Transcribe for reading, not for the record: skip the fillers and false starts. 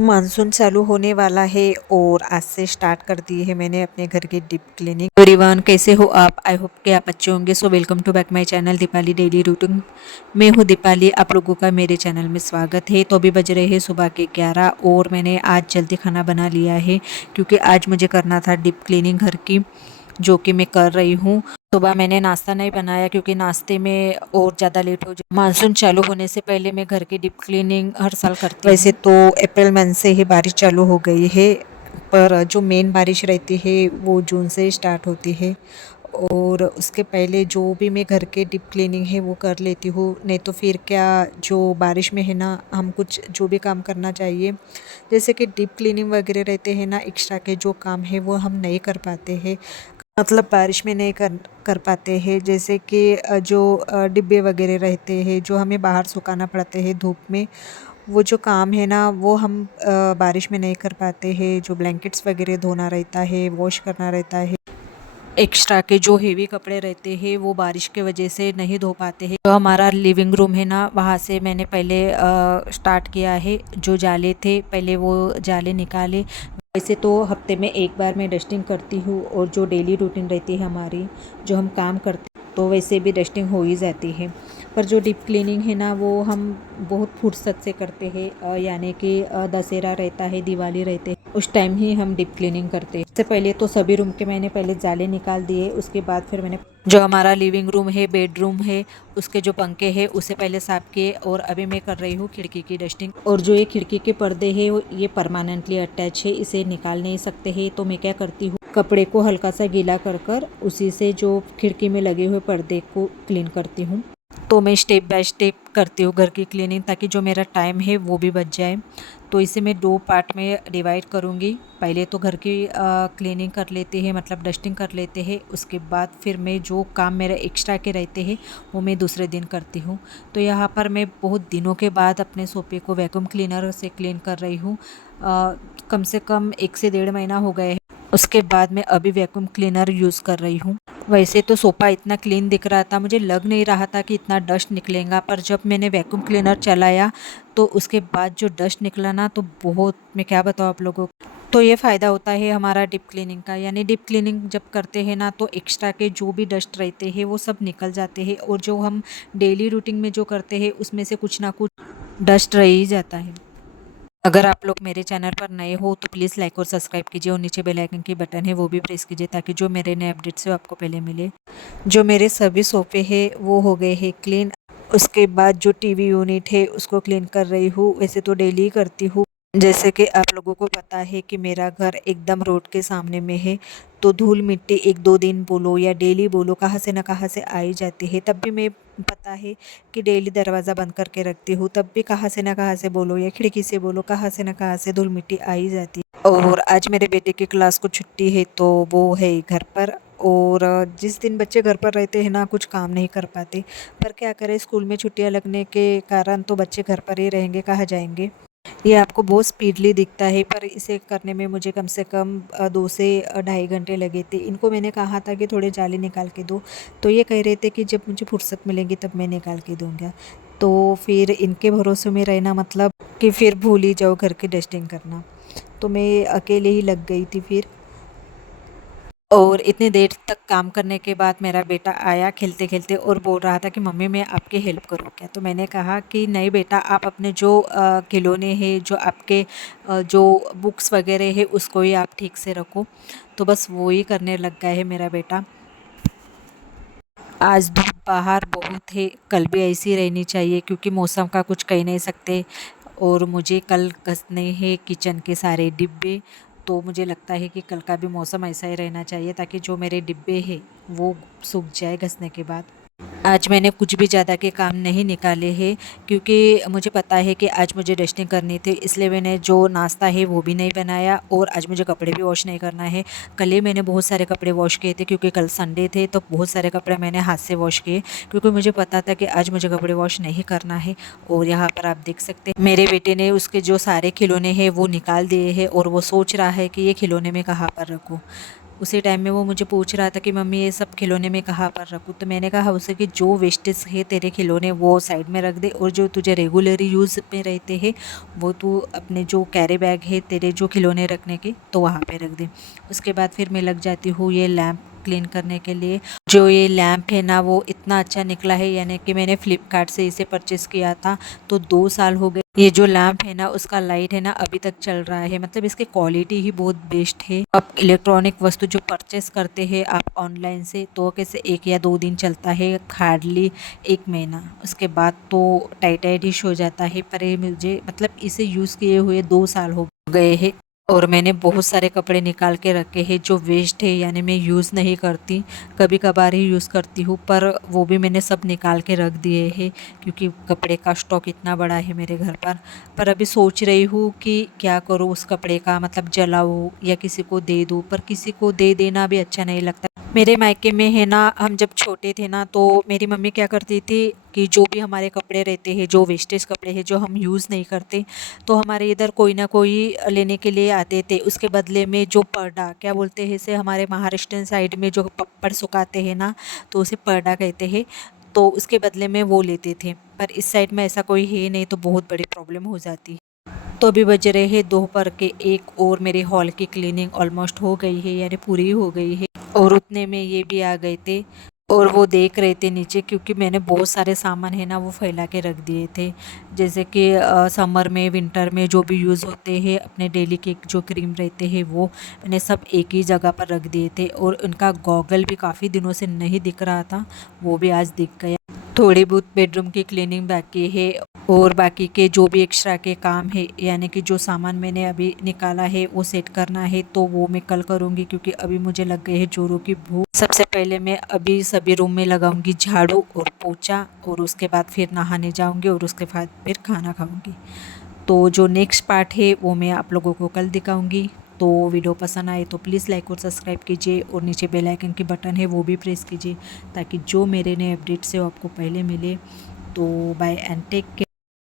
Monsoon चालू होने वाला है और आज से स्टार्ट कर दी है मैंने अपने घर की डीप क्लीनिंग। एवरीवन, कैसे हो आप? आई होप कि आप अच्छे होंगे। So welcome to back my channel Deepali daily routine. मैं हूँ दीपाली, आप लोगों का मेरे चैनल में स्वागत है। तो अभी बज रहे हैं सुबह के 11 और मैंने आज जल्दी खाना बना लिया है क्योंकि आज मुझे करना था डीप क्लीनिंग घर की, जो कि मैं कर रही हूँ। सुबह मैंने नाश्ता नहीं बनाया क्योंकि नाश्ते में और ज़्यादा लेट हो जाए। मानसून चालू होने से पहले मैं घर की डीप क्लीनिंग हर साल करती हूँ। वैसे तो अप्रैल मंथ से ही बारिश चालू हो गई है, पर जो मेन बारिश रहती है वो जून से स्टार्ट होती है। और उसके पहले जो भी मैं घर के डीप क्लीनिंग है वो कर लेती हूँ, नहीं तो फिर क्या, जो बारिश में है ना, हम कुछ जो भी काम करना चाहिए जैसे कि डीप क्लीनिंग वगैरह रहते हैं ना, एक्स्ट्रा के जो काम है वो हम नहीं कर पाते हैं। मतलब बारिश में नहीं कर कर पाते हैं। जैसे कि जो डिब्बे वगैरह रहते हैं जो हमें बाहर सुखाना पड़ते हैं धूप में, वो जो काम है ना वो हम बारिश में नहीं कर पाते हैं। जो ब्लैंकेट्स वगैरह धोना रहता है, वॉश करना रहता है, एक्स्ट्रा के जो हेवी कपड़े रहते हैं वो बारिश के वजह से नहीं धो पाते हैं। जो हमारा लिविंग रूम है ना, वहाँ से मैंने पहले स्टार्ट किया है। जो जाले थे पहले वो जाले निकाले। वैसे तो हफ्ते में एक बार मैं डस्टिंग करती हूँ और जो डेली रूटीन रहती है हमारी, जो हम काम करते हैं, तो वैसे भी डस्टिंग हो ही जाती है। पर जो डीप क्लीनिंग है ना वो हम बहुत फुर्सत से करते हैं, यानी कि दशहरा रहता है, दिवाली रहते हैं, उस टाइम ही हम डीप क्लीनिंग करते हैं। इससे पहले तो सभी रूम के मैंने पहले जाले निकाल दिए, उसके बाद फिर मैंने जो हमारा लिविंग रूम है, बेडरूम है, उसके जो पंखे हैं उसे पहले साफ किए। और अभी मैं कर रही हूँ खिड़की की डस्टिंग। और जो ये खिड़की के पर्दे हैं ये परमानेंटली अटैच है, इसे निकाल नहीं सकते हैं। तो मैं क्या करती हूँ, कपड़े को हल्का सा गीला कर कर उसी से जो खिड़की में लगे हुए पर्दे को क्लीन करती हूँ। तो मैं स्टेप बाय स्टेप करती हूँ घर की क्लीनिंग, ताकि जो मेरा टाइम है वो भी बच जाए। तो इसे मैं दो पार्ट में डिवाइड करूँगी। पहले तो घर की क्लीनिंग कर लेते हैं, मतलब डस्टिंग कर लेते हैं। उसके बाद फिर मैं जो काम मेरे एक्स्ट्रा के रहते हैं वो मैं दूसरे दिन करती हूँ। तो यहाँ पर मैं बहुत दिनों के बाद अपने सोफे को वैक्यूम क्लीनर से क्लीन कर रही हूँ। कम से कम 1 से 1.5 महीना हो गए हैं। उसके बाद मैं अभी वैक्यूम क्लीनर यूज़ कर रही हूँ। वैसे तो सोफ़ा इतना क्लीन दिख रहा था, मुझे लग नहीं रहा था कि इतना डस्ट निकलेगा, पर जब मैंने वैक्यूम क्लीनर चलाया तो उसके बाद जो डस्ट निकला ना, तो बहुत, मैं क्या बताऊँ आप लोगों को। तो ये फ़ायदा होता है हमारा डीप क्लीनिंग का, यानी डीप क्लीनिंग जब करते हैं ना तो एक्स्ट्रा के जो भी डस्ट रहते हैं वो सब निकल जाते हैं, और जो हम डेली रूटीन में जो करते हैं उसमें से कुछ ना कुछ डस्ट रह ही जाता है। अगर आप लोग मेरे चैनल पर नए हो तो प्लीज़ लाइक और सब्सक्राइब कीजिए, और नीचे बेल आइकन की बटन है वो भी प्रेस कीजिए, ताकि जो मेरे नए अपडेट्स है आपको पहले मिले। जो मेरे सभी सोफ़े हैं वो हो गए हैं क्लीन। उसके बाद जो टीवी यूनिट है उसको क्लीन कर रही हूँ। वैसे तो डेली ही करती हूँ। जैसे कि आप लोगों को पता है कि मेरा घर एकदम रोड के सामने में है, तो धूल मिट्टी 1-2 दिन बोलो या डेली बोलो कहाँ से ना कहाँ से आ ही जाती है। तब भी मैं, पता है कि डेली दरवाज़ा बंद करके रखती हूँ, तब भी कहाँ से ना कहाँ से बोलो या खिड़की से बोलो कहाँ से ना कहाँ से धूल मिट्टी आ ही जाती है। और आज मेरे बेटे की क्लास को छुट्टी है तो वो है घर पर। और जिस दिन बच्चे घर पर रहते हैं ना कुछ काम नहीं कर पाते, पर क्या करें, स्कूल में छुट्टियां लगने के कारण तो बच्चे घर पर ही रहेंगे, कहाँ जाएंगे। ये आपको बहुत स्पीडली दिखता है, पर इसे करने में मुझे कम से कम 2 से 2.5 घंटे लगे थे। इनको मैंने कहा था कि थोड़े जाले निकाल के दो, तो ये कह रहे थे कि जब मुझे फुर्सत मिलेगी तब मैं निकाल के दूंगा। तो फिर इनके भरोसे में रहना मतलब कि फिर भूल ही जाओ घर की डस्टिंग करना। तो मैं अकेले ही लग गई थी फिर। और इतनी देर तक काम करने के बाद मेरा बेटा आया खेलते खेलते और बोल रहा था कि मम्मी मैं आपकी हेल्प करूँ क्या। तो मैंने कहा कि नहीं बेटा, आप अपने जो खिलौने हैं, जो आपके जो बुक्स वगैरह है उसको ही आप ठीक से रखो। तो बस वो ही करने लग गया है मेरा बेटा। आज धूप बाहर बहुत है, कल भी ऐसी रहनी चाहिए क्योंकि मौसम का कुछ कह नहीं सकते। और मुझे कल घसने हैं किचन के सारे डिब्बे, तो मुझे लगता है कि कल का भी मौसम ऐसा ही रहना चाहिए, ताकि जो मेरे डिब्बे हैं वो सूख जाए घसने के बाद। आज मैंने कुछ भी ज़्यादा के काम नहीं निकाले हैं, क्योंकि मुझे पता है कि आज मुझे डस्टिंग करनी थी, इसलिए मैंने जो नाश्ता है वो भी नहीं बनाया। और आज मुझे कपड़े भी वॉश नहीं करना है। कल ही मैंने बहुत सारे कपड़े वॉश किए थे, क्योंकि कल संडे थे, तो बहुत सारे कपड़े मैंने हाथ से वॉश किए, क्योंकि मुझे पता था कि आज मुझे कपड़े वॉश नहीं करना है। और यहाँ पर आप देख सकते हैं मेरे बेटे ने उसके जो सारे खिलौने हैं वो निकाल दिए हैं, और वो सोच रहा है कि ये खिलौने मैं कहाँ पर रखूँ। उसी टाइम में वो मुझे पूछ रहा था कि मम्मी ये सब खिलौने में कहाँ पर रखूँ। तो मैंने कहा उसे कि जो वेस्टेज है तेरे खिलौने वो साइड में रख दे, और जो तुझे रेगुलरी यूज़ में रहते हैं वो तू अपने जो कैरी बैग है तेरे जो खिलौने रखने के तो वहाँ पे रख दे। उसके बाद फिर मैं लग जाती हूँ ये लैम्प क्लीन करने के लिए। जो ये लैम्प है ना वो इतना अच्छा निकला है, यानी कि मैंने फ्लिपकार्ट से इसे परचेज़ किया था तो 2 साल हो गए। ये जो लैम्प है ना उसका लाइट है ना अभी तक चल रहा है, मतलब इसकी क्वालिटी ही बहुत बेस्ट है। आप इलेक्ट्रॉनिक वस्तु जो परचेस करते हैं आप ऑनलाइन से तो कैसे 1 या 2 दिन चलता है, हार्डली 1 महीना, उसके बाद तो टाइट हो जाता है। पर ये मुझे मतलब इसे यूज़ किए हुए 2 साल हो गए हैं, और मैंने बहुत सारे कपड़े निकाल के रखे हैं जो वेस्ट है, यानी मैं यूज़ नहीं करती, कभी कभार ही यूज़ करती हूँ, पर वो भी मैंने सब निकाल के रख दिए हैं क्योंकि कपड़े का स्टॉक इतना बड़ा है मेरे घर पर। अभी सोच रही हूँ कि क्या करूँ उस कपड़े का, मतलब जलाऊँ या किसी को दे दूँ, पर किसी को दे देना भी अच्छा नहीं लगता। मेरे मायके में है ना, हम जब छोटे थे ना तो मेरी मम्मी क्या करती थी कि जो भी हमारे कपड़े रहते हैं, जो वेस्टेज कपड़े हैं जो हम यूज़ नहीं करते, तो हमारे इधर कोई ना कोई लेने के लिए आते थे। उसके बदले में जो परडा क्या बोलते हैं इसे, हमारे महाराष्ट्र साइड में जो पप्पड़ सुखाते हैं ना तो उसे परडा कहते हैं, तो उसके बदले में वो लेते थे। पर इस साइड में ऐसा कोई है नहीं तो बहुत बड़ी प्रॉब्लम हो जाती है। तो अभी बज रहे हैं दोपहर के 1 और मेरे हॉल की क्लीनिंग ऑलमोस्ट हो गई है, यानी पूरी हो गई है, और उतने में ये भी आ गए थे और वो देख रहे थे नीचे, क्योंकि मैंने बहुत सारे सामान है ना वो फैला के रख दिए थे। जैसे कि समर में विंटर में जो भी यूज़ होते हैं अपने डेली के जो क्रीम रहते हैं वो मैंने सब एक ही जगह पर रख दिए थे, और उनका गॉगल भी काफ़ी दिनों से नहीं दिख रहा था, वो भी आज दिख गया। थोड़ी बहुत बेडरूम की क्लीनिंग बाकी है, और बाकी के जो भी एक्स्ट्रा के काम है, यानी कि जो सामान मैंने अभी निकाला है वो सेट करना है तो वो मैं कल करूँगी, क्योंकि अभी मुझे लग गई है जोरों की भूख। सबसे पहले मैं अभी सभी रूम में लगाऊंगी झाड़ू और पोछा, और उसके बाद फिर नहाने जाऊंगी, और उसके बाद फिर खाना खाऊंगी। तो जो नेक्स्ट पार्ट है वो मैं आप लोगों को कल दिखाऊंगी। तो वीडियो पसंद आए तो प्लीज़ लाइक और सब्सक्राइब कीजिए, और नीचे बेल आइकन की बटन है वो भी प्रेस कीजिए ताकि जो मेरे नए अपडेट्स है वो आपको पहले मिले। तो बाय एंड टेक केयर।